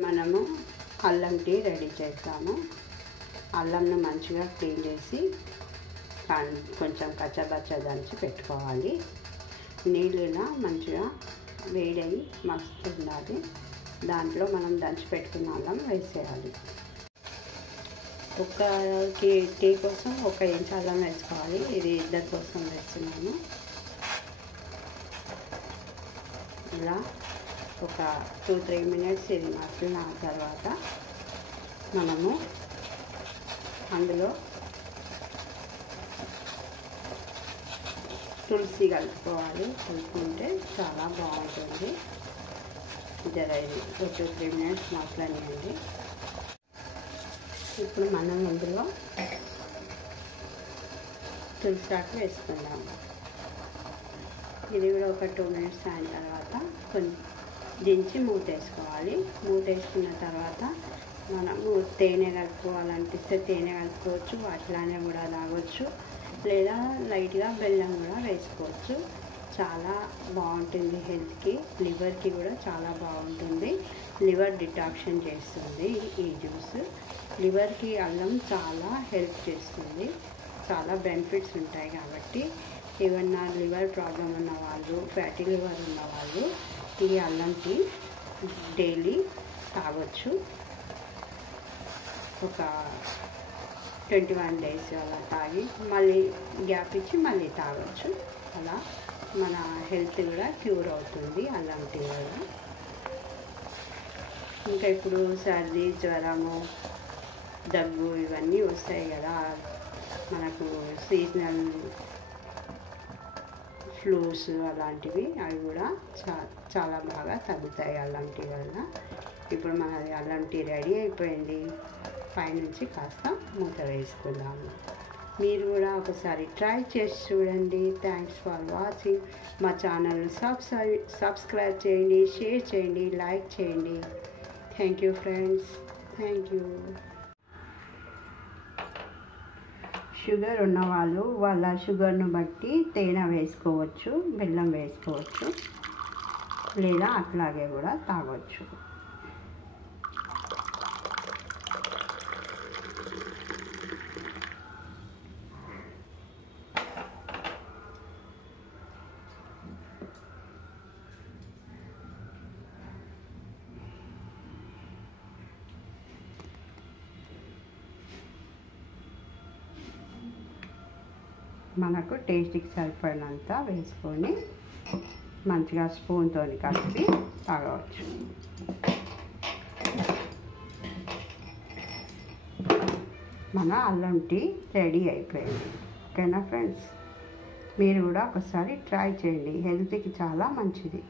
మనము అల్లం tea ready చేస్తాము. అల్లంను మంచిగా క్లీన్ చేసి కొంచెం కచ్చబచ్చ దంచి పెట్టుకోవాలి. నీళ్ళున మంచిగా వేడయి మస్తు ఉండాలి. దాంట్లో మనం దంచి పెట్టుకున్న అల్లం వేసేయాలి. ఒక టీ కోసం 1 ఇంచ్ అల్లం వేసుకోవాలి. ఇది ఇద్దరి కోసం వేస్తున్నాను. ఇలా ఒక 2-3 మినిట్స్ ఇది మసిలిన తర్వాత మనము అందులో తులసి కలుపుకోవాలి. కలుపుకుంటే చాలా బాగుంటుంది. ఇది 2-3 మినిట్స్ మసలనియండి. ఇప్పుడు మనం అందులో తులసి ఆకు వేసుకుందాము. ఇది కూడా ఒక 2 మినిట్స్ అయిన తర్వాత కొంచెం దించి మూతేసుకోవాలి. మూతేసుకున్న తర్వాత మనము తేనె కలుపుకోవాలనిపిస్తే తేనె కలుపుకోవచ్చు, అట్లానే కూడా తాగొచ్చు, లేదా లైట్గా బెల్లం కూడా వేసుకోవచ్చు. చాలా బాగుంటుంది. హెల్త్కి, లివర్కి కూడా చాలా బాగుంటుంది. లివర్ డిటాక్షన్ చేస్తుంది ఈ జ్యూస్. లివర్కి అల్లం చాలా హెల్ప్ చేస్తుంది. చాలా బెనిఫిట్స్ ఉంటాయి. కాబట్టి ఏమన్నా లివర్ ప్రాబ్లం ఉన్న వాళ్ళు, ఫ్యాటీ లివర్ ఉన్న వాళ్ళు ఈ అల్లం టీ డైలీ తాగొచ్చు. ఒక 21 డేస్ అలా తాగి మళ్ళీ గ్యాప్ ఇచ్చి మళ్ళీ తాగొచ్చు. అలా మన హెల్త్ కూడా క్యూర్ అవుతుంది అల్లం టీ వల్ల. ఇంకా ఇప్పుడు సర్ది, జ్వరము, దగ్గు ఇవన్నీ వస్తాయి కదా, మనకు సీజనల్ ఫ్లూస్ అలాంటివి, అవి కూడా చాలా బాగా తగ్గుతాయి అల్లం టీ వల్ల. ఇప్పుడు మనది అల్లం టీ రెడీ అయిపోయింది. పైనుంచి కాస్త మూత వేసుకుందాము. మీరు కూడా ఒకసారి ట్రై చేసి చూడండి. Thanks for watching. మా ఛానల్ని సబ్స్క్రైబ్ చేయండి, షేర్ చేయండి, లైక్ చేయండి. Thank you friends. Thank you. Sugar ఉన్నవాళ్ళు వాళ్ళ షుగర్ను బట్టి తేనె వేసుకోవచ్చు, బెల్లం వేసుకోవచ్చు, లేదా అట్లాగే కూడా తాగొచ్చు. మనకు టేస్ట్కి సరిపడినంత వేసుకొని మంచిగా స్పూన్తో కలిపి తాగవచ్చు. మన అల్లం టీ రెడీ అయిపోయింది. ఓకేనా ఫ్రెండ్స్? మీరు కూడా ఒకసారి ట్రై చేయండి. హెల్త్కి చాలా మంచిది.